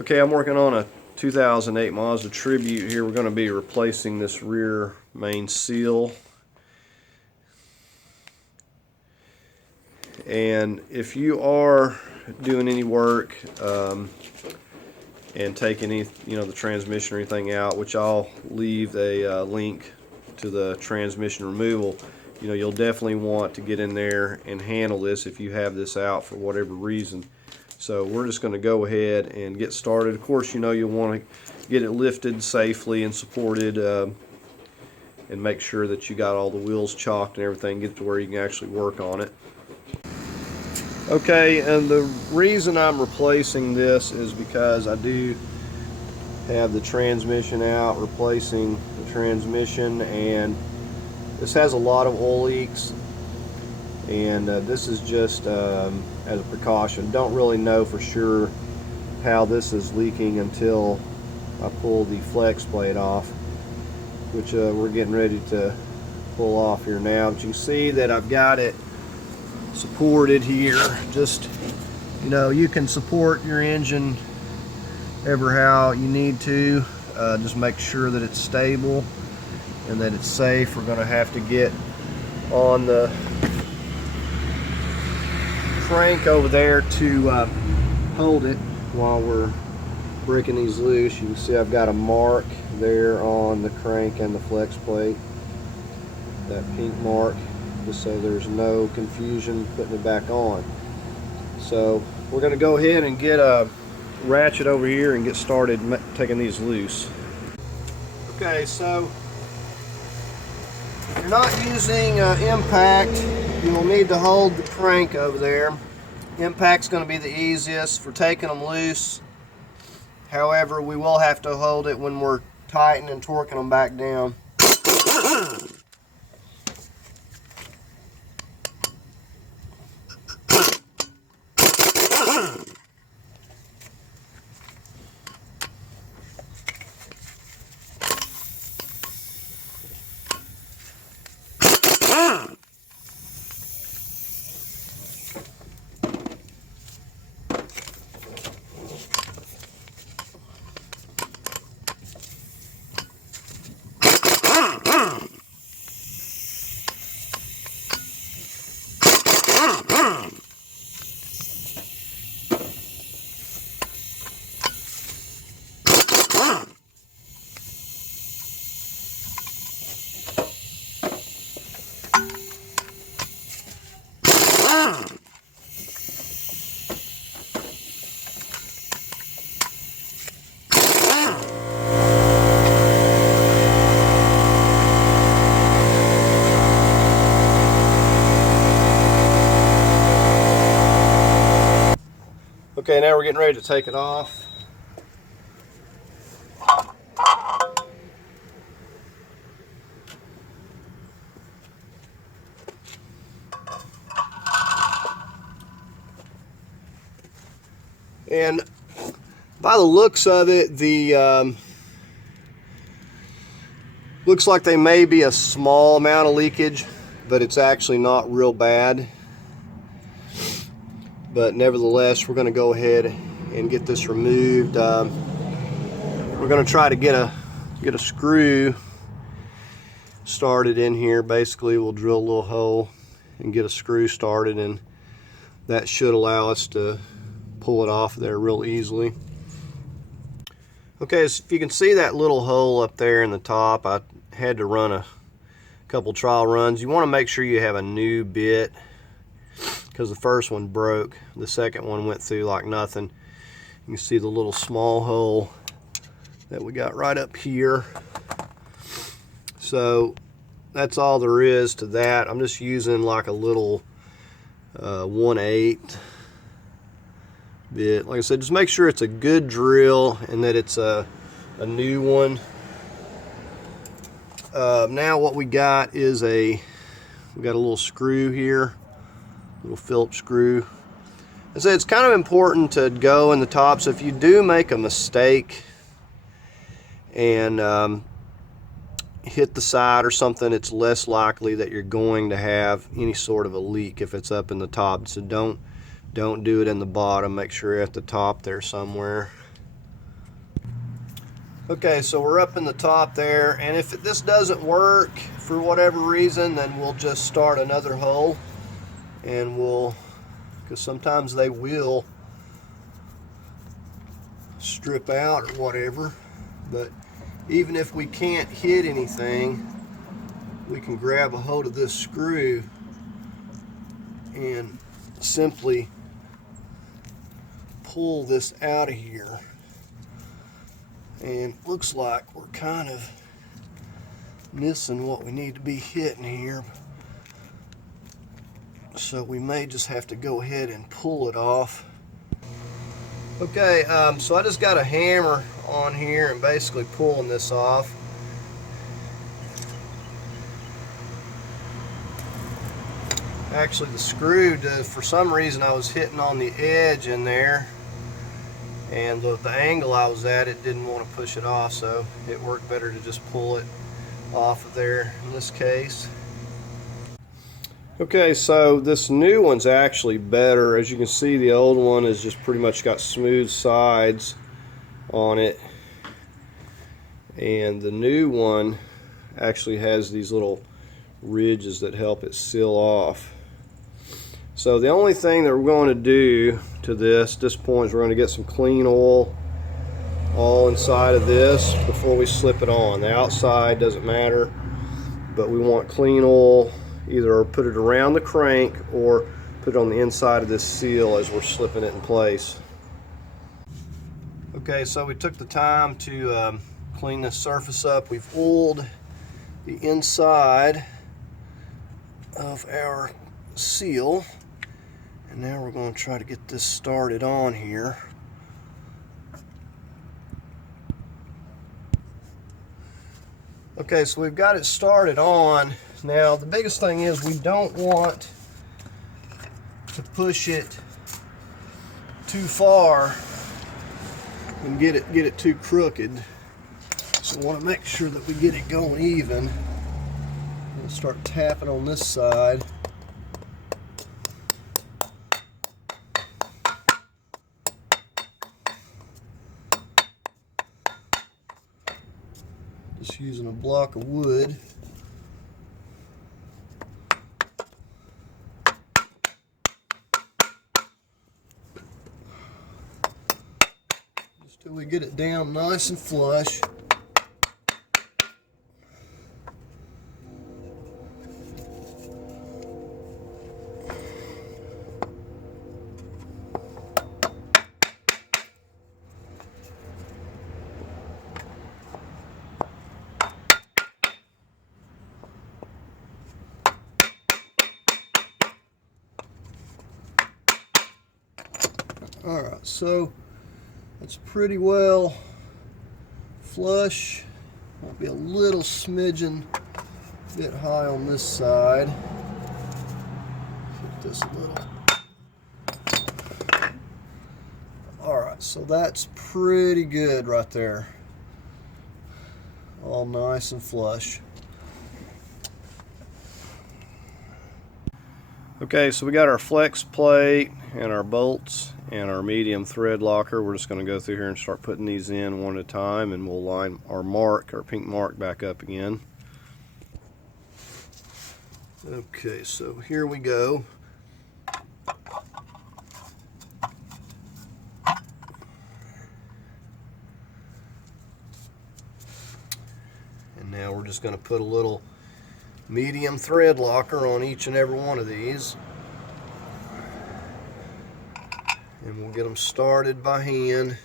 Okay, I'm working on a 2008 Mazda Tribute here. We're going to be replacing this rear main seal. And if you are doing any work and taking any, the transmission or anything out, which I'll leave a link to the transmission removal, you'll definitely want to get in there and handle this if you have this out for whatever reason. So we're just going to go ahead and get started. Of course, you'll want to get it lifted safely and supported, and make sure that you got all the wheels chalked and everything, get to where you can actually work on it. Okay, and the reason I'm replacing this is because I do have the transmission out, replacing the transmission, and this has a lot of oil leaks, and this is just as a precaution. Don't really know for sure how this is leaking until I pull the flex plate off, which we're getting ready to pull off here now. But you can see that I've got it supported here. Just, you can support your engine ever how you need to. Just make sure that it's stable and that it's safe. We're going to have to get on the crank over there to hold it while we're breaking these loose. You can see I've got a mark there on the crank and the flex plate, that pink mark, just so there's no confusion putting it back on. So we're going to go ahead and get a ratchet over here and get started taking these loose. Okay, so if you're not using impact, you will need to hold the crank over there. Impact's going to be the easiest for taking them loose. However, we will have to hold it when we're tightening and torquing them back down. Okay, now we're getting ready to take it off. And by the looks of it, looks like there may be a small amount of leakage, but it's actually not real bad. But nevertheless, we're going to go ahead and get this removed. We're going to try to get a screw started in here. Basically, we'll drill a little hole and get a screw started, and that should allow us to pull it off there real easily. Okay, so if you can see that little hole up there in the top, I had to run a couple trial runs. You want to make sure you have a new bit, because the first one broke. The second one went through like nothing. You can see the little small hole that we got right up here. So that's all there is to that. I'm just using like a little 1/8 bit. Like I said, just make sure it's a good drill and that it's a new one. Now what we got is we got a little screw here, little Phillips screw. And so it's kind of important to go in the top. So if you do make a mistake and hit the side or something, it's less likely that you're going to have any sort of a leak if it's up in the top. So don't do it in the bottom. Make sure you're at the top there somewhere. Okay, so we're up in the top there, and if this doesn't work for whatever reason, then we'll just start another hole, and because sometimes they will strip out or whatever. But even if we can't hit anything, we can grab a hold of this screw and simply pull this out of here. And looks like we're kind of missing what we need to be hitting here, so we may just have to go ahead and pull it off. Okay, so I just got a hammer on here and basically pulling this off. Actually, the screw, for some reason I was hitting on the edge in there, and the angle I was at, it didn't want to push it off, so it worked better to just pull it off of there in this case. Okay, so this new one's actually better. As you can see, the old one has just pretty much got smooth sides on it, and the new one actually has these little ridges that help it seal off. So the only thing that we're going to do to this point is we're going to get some clean oil all inside of this before we slip it on. The outside doesn't matter, but we want clean oil, either put it around the crank or put it on the inside of this seal as we're slipping it in place. Okay, so we took the time to clean this surface up. We've oiled the inside of our seal, and now we're going to try to get this started on here. Okay, so we've got it started on. Now the biggest thing is we don't want to push it too far and get it too crooked. So we want to make sure that we get it going even. We'll start tapping on this side. Just using a block of wood. Just till we get it down nice and flush. Alright, so that's pretty well flush. Might be a little smidgen bit high on this side. Hit this a little. Alright, so that's pretty good right there. All nice and flush. Okay, so we got our flex plate and our bolts and our medium thread locker. We're just going to go through here and start putting these in one at a time, and we'll line our mark, our pink mark, back up again. Okay, so here we go. And now we're just going to put a little medium thread locker on each and every one of these. And we'll get them started by hand.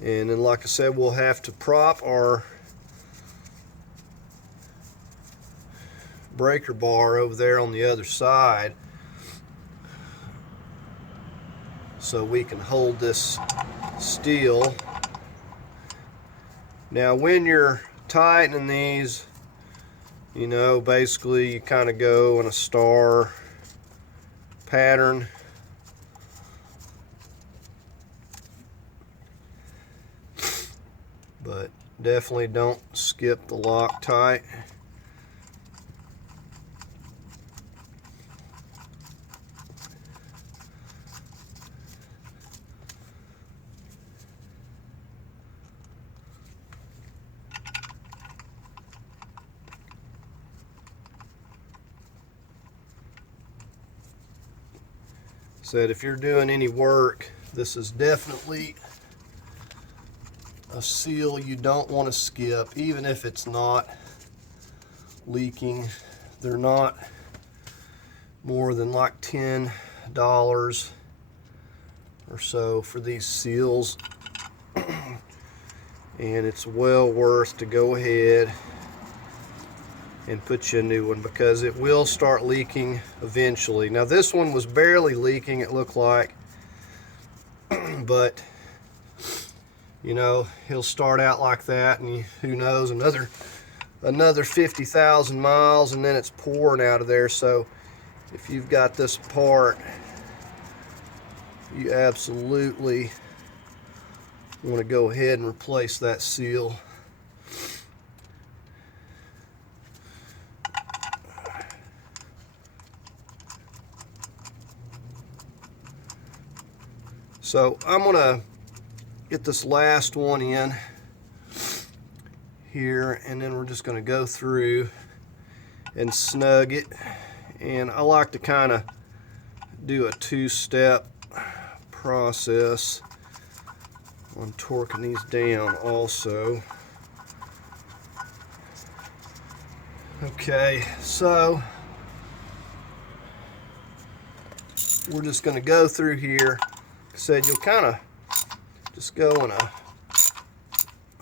And then, like I said, we'll have to prop our breaker bar over there on the other side so we can hold this steel. Now, when you're tightening these, you know, basically you kind of go in a star pattern. But definitely don't skip the Loctite. Said if you're doing any work, this is definitely a seal you don't want to skip, even if it's not leaking. They're not more than like $10 or so for these seals, and it's well worth to go ahead and put you a new one, because it will start leaking eventually. Now this one was barely leaking, it looked like, but you know, he'll start out like that, and who knows, another 50,000 miles and then it's pouring out of there. So if you've got this part, you absolutely want to go ahead and replace that seal. So I'm gonna get this last one in here, and then we're just gonna go through and snug it. And I like to kind of do a two-step process on torquing these down also. Okay, so we're just going to go through here. Like I said, you'll kind of just go in a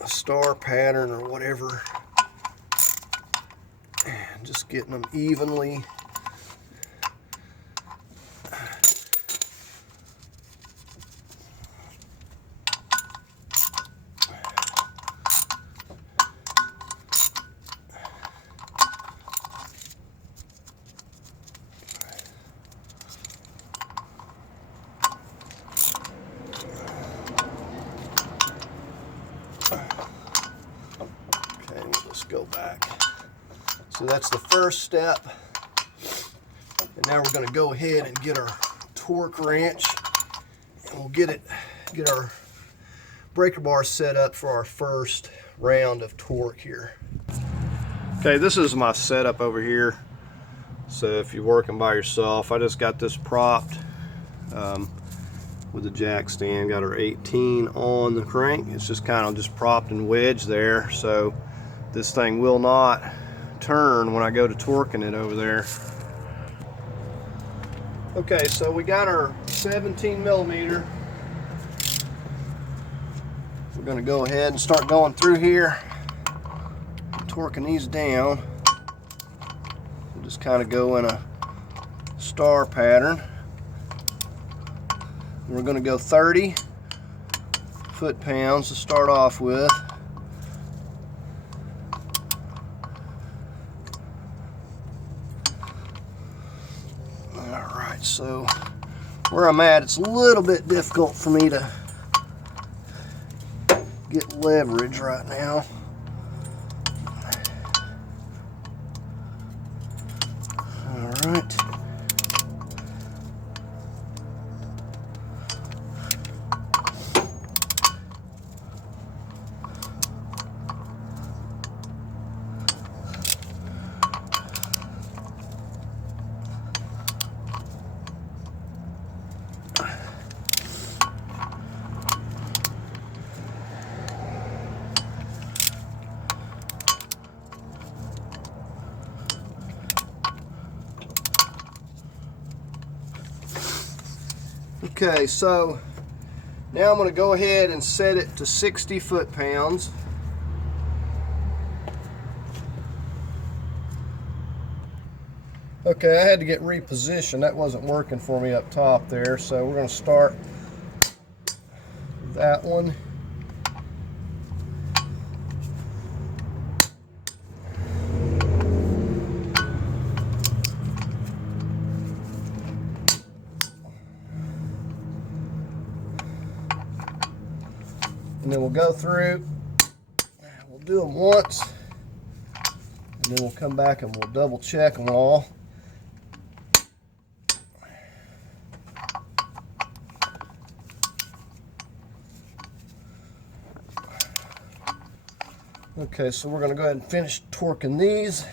star pattern or whatever, and just getting them evenly. Go back. So that's the first step, and now we're going to go ahead and get our torque wrench, and we'll get our breaker bar set up for our first round of torque here. Okay, this is my setup over here. So if you're working by yourself, I just got this propped with the jack stand. Got our 18 on the crank. It's just kind of just propped and wedged there, so this thing will not turn when I go to torquing it over there. Okay, so we got our 17 millimeter. We're going to go ahead and start going through here, torquing these down. We'll just kind of go in a star pattern. We're going to go 30 foot-pounds to start off with. So where I'm at, it's a little bit difficult for me to get leverage right now. All right. Okay, so now I'm going to go ahead and set it to 60 foot-pounds. Okay, I had to get repositioned. That wasn't working for me up top there, so we're going to start with that one. And then we'll go through, we'll do them once, and then we'll come back and we'll double check them all. Okay, so we're going to go ahead and finish torquing these.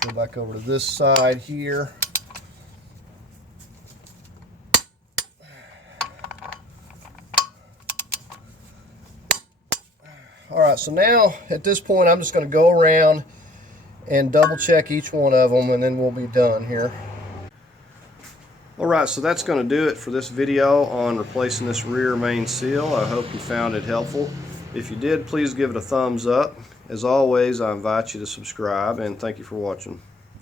Go back over to this side here. Alright, so now at this point I'm just going to go around and double check each one of them, and then we'll be done here. Alright, so that's going to do it for this video on replacing this rear main seal. I hope you found it helpful. If you did, please give it a thumbs up. As always, I invite you to subscribe, and thank you for watching.